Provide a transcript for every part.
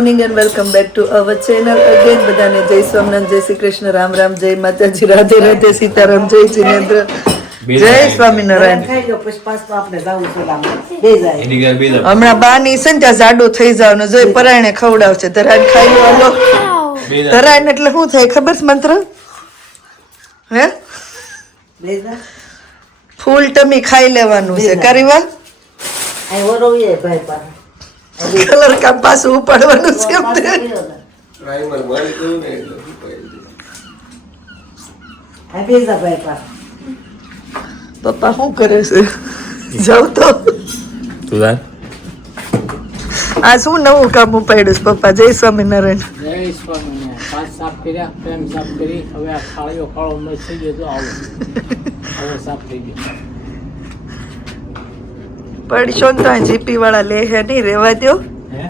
Morning and welcome back to our channel again. બધાને જય સ્વામિનારાયણ, જય શ્રી કૃષ્ણ, રામ રામ, જય માતાજી, રાધે રાધે, સીતારામ, જય જિનેન્દ્ર, જય સ્વામિનારાયણ. હમણાં બાની છે ને ત્યાં જાડું થઈ જવાનું જોઈ પરાયણે ખવડાવશે. ધરાઈને ખાઈ લો. હાલો ધરાઈને એટલે શું થાય ખબર છે મંત્ર? હે ફૂલ ટમી ખાઈ લેવાનું છે. કરીવા કલર કામ પાછું ઉપાડવાનું છે. પપ્પા શું કરે છે? જાવ તો આ શું નવું કામ ઉપાડ્યું છે પપ્પા? જય સ્વામિનારાયણ. જય સ્વામિનારાયણ. પાંચ સાફ કર્યા, પ્રેમ સાફ કરી. હવે આ ખાળીઓ ખાળો મત થઈ ગયો તો આવો હવે સાફ થઈ ગયો. પડશો ને તો જીપી વાળા લે હે નહીં, રેવા દો, હે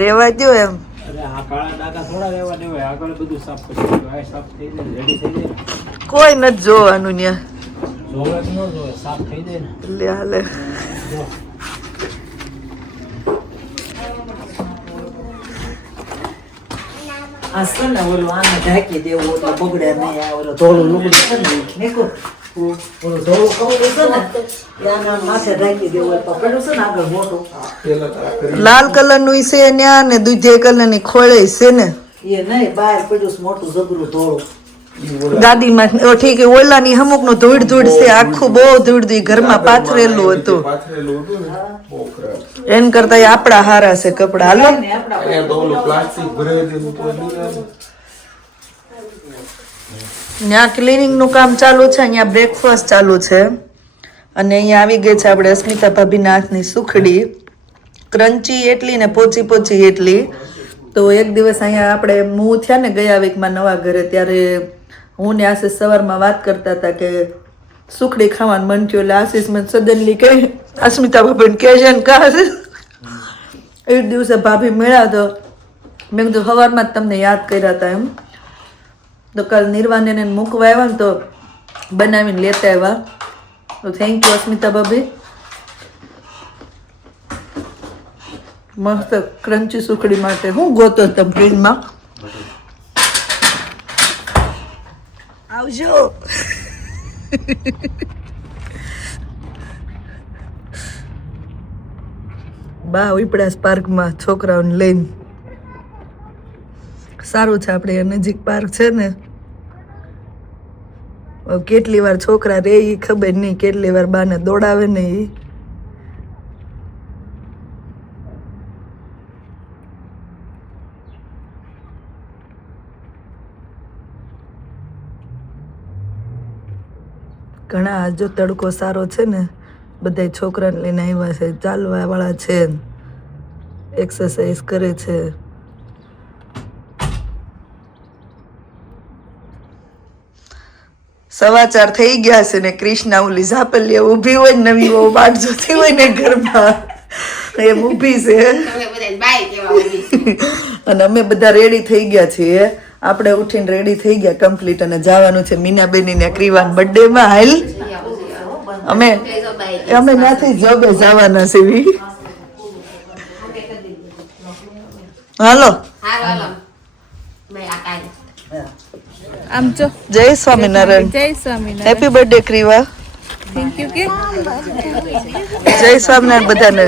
રેવા દો એમ. અરે આ કાળા ડાકા થોડા રહેવા દેવાય. આગળ બધું સાફ કરી આ સાફ થઈ જાય, રેડી થઈ જાય. કોઈ નથી જોવાનું ત્યાં. જોવે કે ન જોવે, સાફ થઈ જાય ને. લે હાલે જો આ છે ને ઓલું આને ઢાંકી દેવું એટલે બગડે નહીં. આ ઓલું ધોળું લુગડું છે ને નીકળું ઓલું ધોળું કવડું છે ને એ આને માથે ઢાંકી દેવું એટલે પકડ્યું છે ને આગળ મોટું લાલ કલર નું છે ન્યા ને દૂધે કલર ની ખોળે છે ને એ નહીં બહાર પડ્યું છે મોટું જબરું ધોળું. ગાડીમાં. ઠીક ઓલા ની અમુક નું ધૂળ ધૂળ છે, આખું બહુ ધૂળ ધી ઘરમાં પાથરેલું હતું. એમ કરતા આપડા હારા છે કપડા. હાલો ત્યાં ક્લિનિંગ નું કામ ચાલુ છે, અહીંયા બ્રેકફાસ્ટ ચાલુ છે. અને અહીંયા આવી ગઈ છે આપણે અસ્મિતા ભાભીના હાથની સુખડી. ક્રન્ચી એટલી ને પોચી પોચી એટલી. તો એક દિવસ અહીંયા આપણે હું થયા ને ગયા વીકમાં નવા ઘરે, ત્યારે હું ને આશીષ સવારમાં વાત કરતા હતા કે સુખડી ખાવાનું મન થયું. એટલે આશીષ મને સડનલી કહે અસ્મિતા ભાભીને કહેજે ને કહે છે. એ દિવસે ભાભી મળ્યા તો મેં કીધું સવારમાં જ તમને યાદ કર્યા હતા એમ. તો કાલ નિર્વાને મૂકવા આવ્યા ને તો બનાવીને લેતા આવ્યા. તો થેન્ક યુ અસ્મિતા ભાભી. મસ્ત ક્રન્ચી સુખડી માટે હું ગોતો તમે ફ્રીજમાં? આવજો. બા ઉપડાસ પાર્કમાં છોકરાઓને લઈને. સારું છે આપણે નજીક પાર્ક છે ને. કેટલી વાર છોકરા રે એ ખબર નહીં, કેટલી વાર બાને દોડાવે ને એ. ઘણા આજો તડકો સારો છે ને, બધા છોકરાને લઈને આવ્યા છે, ચાલવા વાળા છે, એક્સરસાઇઝ કરે છે. સમાચાર થઈ ગયા છે ને ક્રિષ્ના ઓલી ઝાપલિયા ઊભી હોય ને, નવી બહુ વાટ જોતી હોય ને ઘરમાં, એમ ઊભી છે. અને અમે બધા રેડી થઈ ગયા છીએ. આપણે ઉઠીને રેડી થઈ ગયા કમ્પ્લીટ અને જવાનું છે મીનાબેની ને ક્રિવાન બર્થડે માં. હાલ અમે ત્યાંથી જોબે જવાના છે. હાલો આમ જો. જય સ્વામિનારાયણ. જય Swaminarayan. Happy birthday Kriva. Thank you કે જય સ્વામિનારાયણ બધાને.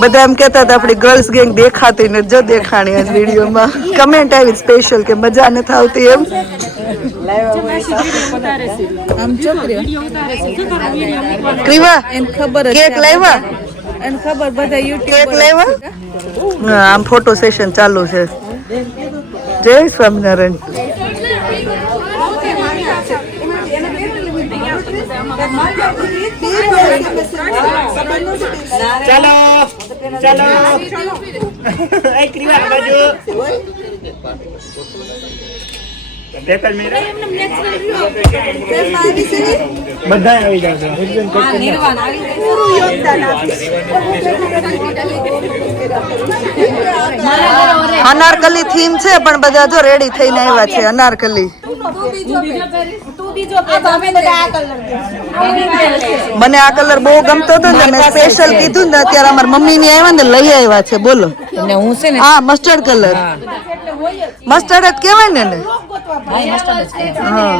બધા એમ કહેતા હતા આપણી ગર્લ્સ ગેંગ દેખાતી ને, જો દેખાણી આજ વિડીયોમાં. કમેન્ટ આવી સ્પેશિયલ કે મજા નથી આવતી એમ. આમ જો ક્રિવા એને ખબર કેક લાવ્યા? એને ખબર બધા કેક યુટ્યુબ લાવ્યા? આમ ફોટો સેશન ચાલુ છે. જય સ્વામિનારાયણ. ચાલો ચાલો એ ક્રિયા આ બાજુ પેપર મેરા બધા આવી જશે. અનારકલી થીમ છે પણ બધા જો રેડી થઈને આવ્યા છે. અનારકલી મને આ કલર બહુ ગમતો હતો ને મેં સ્પેશિયલ કીધું ને અત્યારે અમારા મમ્મી ની આવ્યા ને લઈ આવ્યા છે બોલો અને હું છે ને હા મસ્ટર્ડ કલર મસ્ટર્ડ જ કહેવાય ને એને હા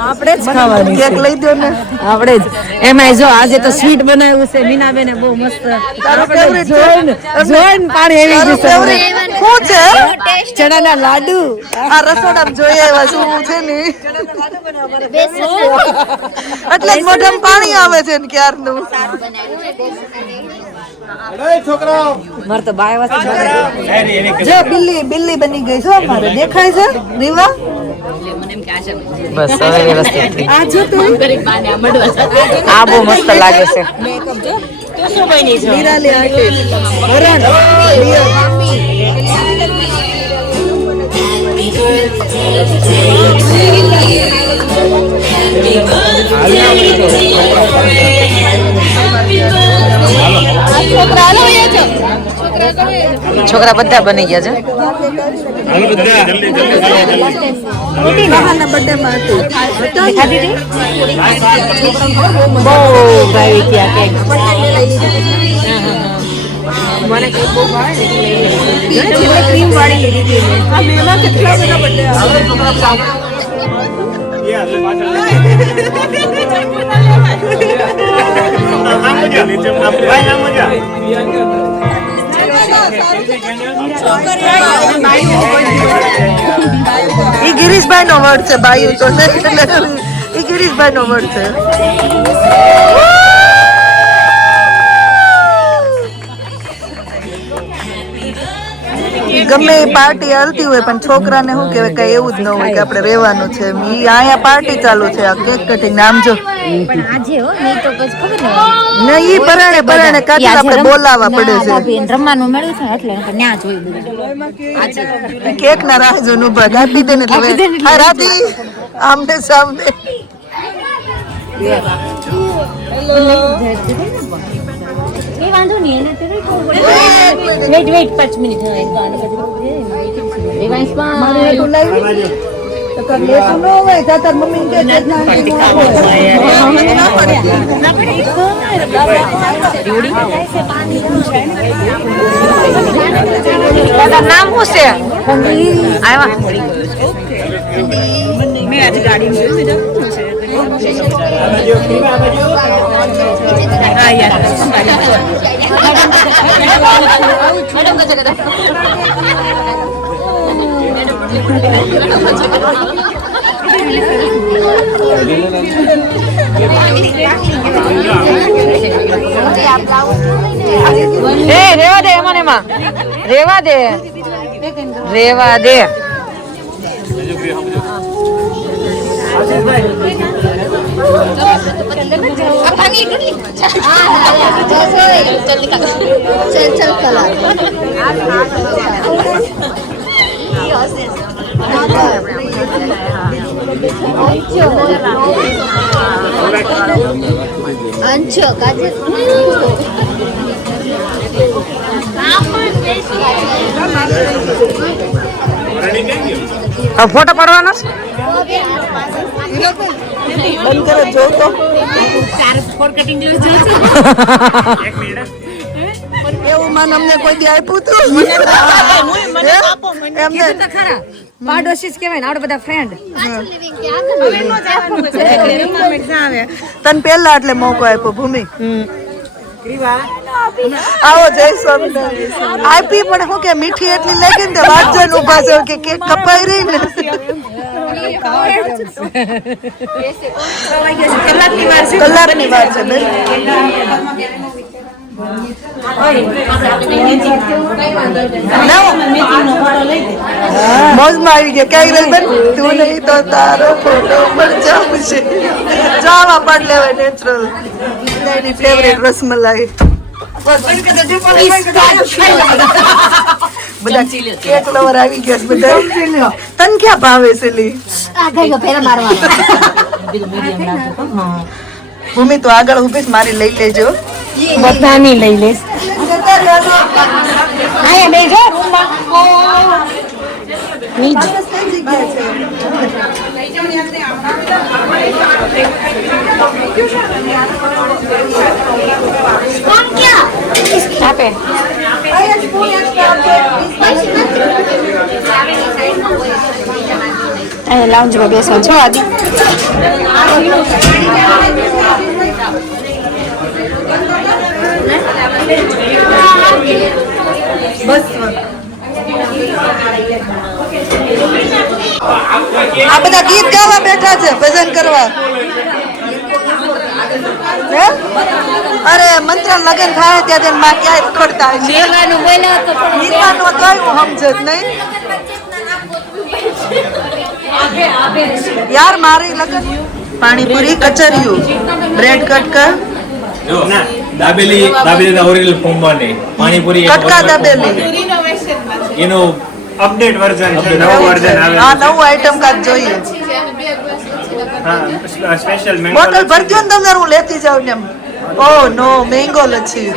આપણે જ ખાવાની કેક લઈ દો ને આપણે જ એમાં જો આજે તો સ્વીટ બનાવ્યું છે મીનાબેને બહુ મસ્ત આપણે જોઈને પાણી એવી જશે શું છે ચણાના લાડુ આ રસોડામાં જોઈ આવ્યા શું છે ને એટલે જ મોઢામાં પાણી આવે છે ને ક્યારનું મારે તો બાય વાસ જો બિલ્લી બની ગઈ છે અમારે દેખાય છે રીવા બસ હવે વ્યવસ્થિત થઈ આ જો તું આ બહુ મસ્ત લાગે છે નિરાલી આર્ટિસ્ટ હરણ છોકરા બધા બની ગયા બહારના બર્થડેમાં હતી બહુ ભાવી ત્યાં કેક મને કઈ બહુ ભાવે ક્રીમ વાળી લીધી હતી એમાં કેટલા બધા બર્થડે ઈ ગિરીશભાઈ નો વર્ડ છે બાયુ તો ઈ ગિરીશભાઈ નો વર્ડ છે ગમે એ પાર્ટી હાલતી હોય પણ છોકરાને શું કહેવાય કઈ એવું જ ન હોય કે આપણે રહેવાનું છે ઈ અહીંયા પાર્ટી ચાલુ છે આ કેક કટિંગ નામ જો ને ઈ પરાણે કાઢી આપણે બોલાવવા પડે છે રમવાનું મળ્યું છે એટલે ત્યાં જોયું બધું કેક ના રાહ જો નું ભાગ આપી દે ને એટલે હા રાતી આમને સામને એ વાંધો નહીં એને વેઇટ 5 મિનિટ નામ શું છે આવ્યા મેં આજે ગાડીમાં જોયું હા યાર રેવા દે એમાં રેવા દે ફોટો પાડવાનો બંધ કરો જો તો એવું માન અમને કોઈ દી આપ્યું તું એમને પાડોશી જ કહેવાય ને આપણે બધા ફ્રેન્ડ તને પેલા એટલે મોકો આપ્યો ભૂમિ આવો જય સ્વામિનારાયણ આપી પણ હું કે મીઠી એટલી લાગી ને વાંચો ને ઉભા છો કે કેક કપાઈ રહી ને કલાકની વાર છે બેન મોજમાં આવી ગયા કઈ રહી બેન તું નહીં તો તારો ફોટો પણ જાવું છે જાવા પાડ લેવાય નેચરલ એની ફેવરેટ રસમલાઈ બધા કેક લવર આવી ગયા છે બધા તને ક્યાં ભાવે છે લી ભૂમિ તો આગળ ઉભી મારી લઈ લેજો બધાની લઈ લેશ બાકસ કઈ જગ્યા છે? આપે લાઉન્જમાં બેસવાનું છો આદિ આ બધા ગીત ગાવા બેઠા છે, ભજન કરવા. હે? અરે મંત્ર લગન થાય ત્યાં માં ક્યાંય રખડતા હોય છે. બોલવાનું બોલ્યા તો ગીતવાનું તો હું સમજ જ નહીં યાર. મારી લગન પાણીપુરી કચરિયું બ્રેડ કટકા દાબેલી ના ઓરિજિનલ ફોર્મમાં નહીં, પાણીપુરી કટકા દાબેલી એનું અપડેટ વર્ઝન છે, નવું વર્ઝન આવે આ નવું આઈટમ કાક જોઈએ. હા સ્પેશિયલ મેંગો બોટલ ભરજો ને તમને હું લેતી જાઉં ને. Oh no mango lassi.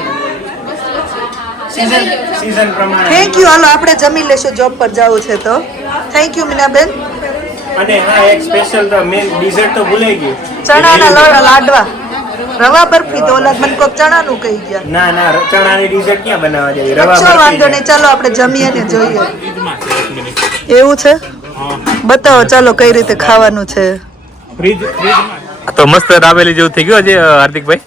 Season પ્રમાણે. Thank you. હાલો આપણે જમી લેશું, જોબ પર જવું છે તો. Thank you Minaben. અને હા એક સ્પેશિયલ તો મેન ડિઝર્ટ તો ભૂલાઈ ગયું, ચણાના લાડવા, રવા બરફી. તો ઓલા મને કોક ચણાનું કહી ગયા. ના ચણાની ડિઝર્ટ ક્યાં બનાવવા જાય, રવા અચ્છા વાંધો નહીં, ચાલો આપણે જમીએ ને જોઈએ. એવું છે? બતાવો ચાલો કઈ રીતે ખાવાનું છે. તો મસ્ત દાબેલી જેવું થઈ ગયું છે હાર્દિકભાઈ.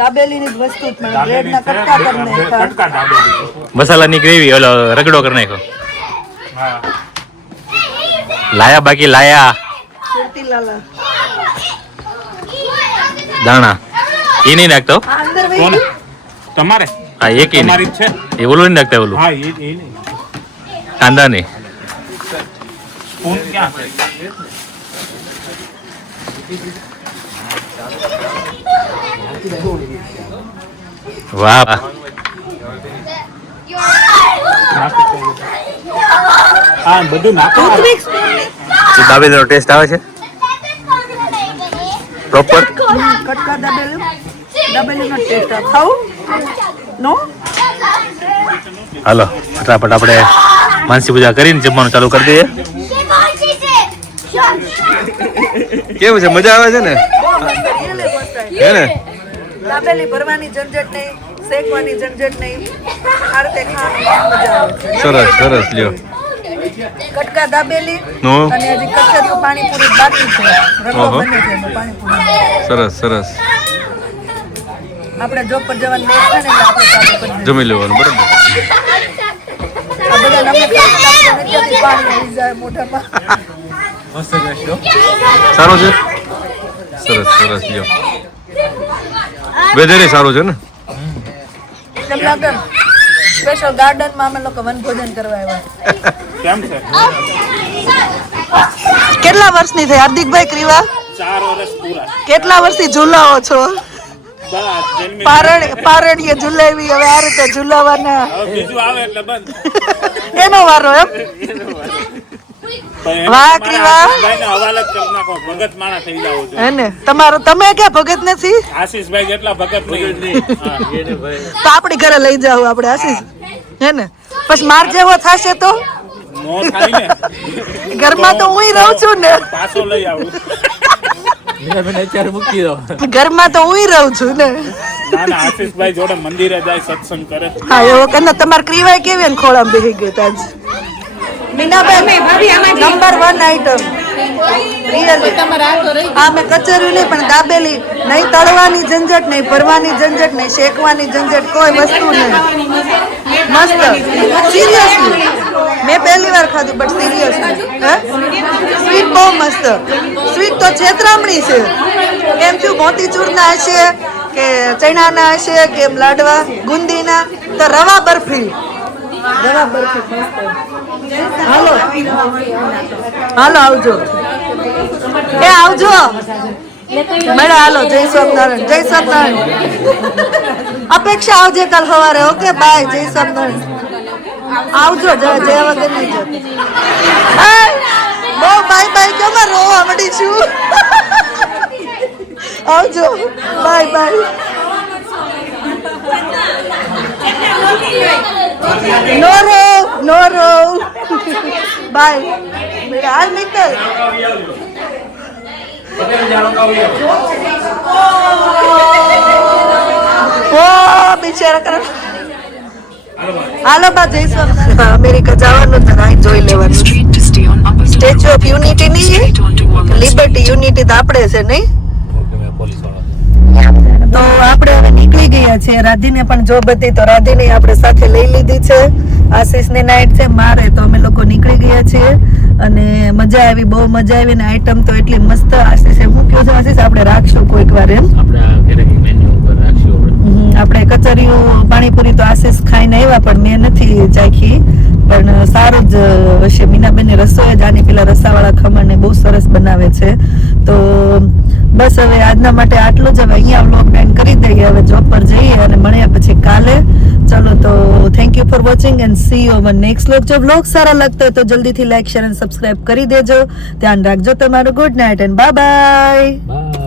દાબેલીની જ વસ્તુ જ મળે, બ્રેડના કટકા કરી નાખ્યા. મસાલાની ગ્રેવી ઓલો રગડો કરી નાખ્યો. લાયા બાકી લાયા સુરતી લાલા. દાણા એ નહીં નાખતો. આ અંદર વહી ગયું? તમારે હા એક એ નહીં. છે એ ઓલું નહીં નાખતા, ઓલું હા એ નહીં કાંદા નહીં. સ્પૂન ક્યાં છે? વાહ હા બધું નાખો. દાબેલીનો ટેસ્ટ આવે છે પ્રોપર. કટકા દાબેલીનો ટેસ્ટ ખાવું નો. હાલો ફટાફટ આપણે માનસી પૂજા કરીને જમવાનું ચાલુ કરી દઈએ. કેવું છે, મજા આવે છે ને? હે ને? દાબેલી ભરવાની ઝંઝટ નહીં, શેકવાની ઝંઝટ નહીં, આ રીતે ખાવાની મજા આવે છે. સરસ સરસ લ્યો. કટકા દાબેલી નો અને હજી કચરિયું પાણીપુરી બાકી છે. રગડો ઓહો. બને છે એમાં પાણીપુરી. સરસ સરસ આપણે જોબ પર જવાનું લેટ થાય ને એટલે આપણે ચાલુ કરી દઈએ. જમી લેવાનું બરાબર. આ બધા નમે અત્યારથી પાણી આવી જાય મોઢામાં. સારું છે, સરસ સરસ લ્યો. વેધર સારું છે ને? કેમ લાગે? સ્પેશિયલ ગાર્ડનમાં અમે લોકો વનભોજન કરવા આવ્યા. કેમ છે? કેટલા વર્ષની થઈ હાર્દિકભાઈ ક્રીવા? 4 વર્ષ પૂરા. કેટલા વર્ષથી ઝૂલાવો છો? બસ જન્મી. પારણીએ ઝૂલાવી, હવે આ રીતે ઝૂલાવાના. હવે બીજું આવે એટલે બંધ. એનો વારો એમ. વાહ ક્રીવા. ભાઈને હવાલે જ કરી નાખો, ભગત માણસ થઈ જાવ છો. હે ને તમારો, તમે ક્યાં ભગત નથી? આશીષભાઈ જેટલા ભગત નહીં. તો આપણી ઘરે લઈ જાવ આપણે આશીષ, હે ને? પછી માર જેવો થશે તો નો થાય ને, ઘરમાં તો હું રહું છું ને. પાછો લઈ આવું. અત્યારે મૂકી દો. ઘરમાં તો હું રહું છું ને. ના આશીષભાઈ જોડે મંદિરે જાય, સત્સંગ કરે. હા એવો કે તમારે ક્રીવાય કેવી ને ખોળામાં બેસી ગયો Taj. Minaben number 1 item really. હા મેં કચેરી નહીં પણ દાબેલી નહીં, તળવાની ઝંઝટ નહીં, ભરવાની ઝંઝટ નહીં, શેકવાની ઝંઝટ, કોઈ વસ્તુ નહીં. મસ્ત સિરિયસલી મેં પહેલી વાર ખાધું, બટ સિરિયસલી. હે સ્વીટ બહુ મસ્ત. સ્વીટ તો છેતરામણી છે. કેમ છું, મોતીચૂરના હશે કે ચણાના હશે કે એમ લાડવા ગુંદીના, તો રવા બરફી. રવા બરફી મસ્ત. હાલો હાલો આવજો. એ આવજો મેડમ. હાલો જય સ્વામિનારાયણ. જય સ્વામિનારાયણ. અપેક્ષા આવજે કાલ સવારે. Okay bye. જય સ્વામિનારાયણ. આવજો જય વગર નહીં જતો. બહુ બાય બાય કેમ રોવા મળી છું. આવજો બાય બાય. નો રો બાય હાલ નીકળ ઓ બિચારા કરે હાલો બા જઈશું અમેરિકા જવાનું છે અહીં જોઈ લેવાનું સ્ટેચ્યુ ઓફ યુનિટી નહીં લિબર્ટી યુનિટી તો આપણે છે નહીં તો આપણે હવે નીકળી ગયા છીએ રાધીને પણ જોબ હતી તો રાધીને આપણે સાથે લઈ લીધી છે આશીષની નાઈટ છે મારે તો અમે લોકો નીકળી ગયા છીએ અને મજા આવી બહુ મજા આવી ને આઈટમ તો એટલી મસ્ત આશીષે હું કહ્યું છે આશીષ આપણે રાખશું કોઈક વાર એમ આપણે કચરિયું પાણીપુરી તો આશીષ ખાઈને આવ્યા પણ મેં નથી ચાખી પણ સારું જ હશે મીનાબેનની રસોઈ જ આની પેલા રસાવાળા ખમણ બહુ સરસ બનાવે છે તો બસ હવે આજના માટે આટલું જ હવે અહીંયા વ્લોગ એન્ડ કરી દઈએ હવે જોબ પર જઈએ અને મળ્યા પછી કાલે ચલો તો thank you for watching and C you over next vlog જો વ્લોગ સારા લાગતા હોય તો જલ્દીથી લાઈક શેર અને સબસ્ક્રાઇબ કરી દેજો ધ્યાન રાખજો તમારું good night and bye bye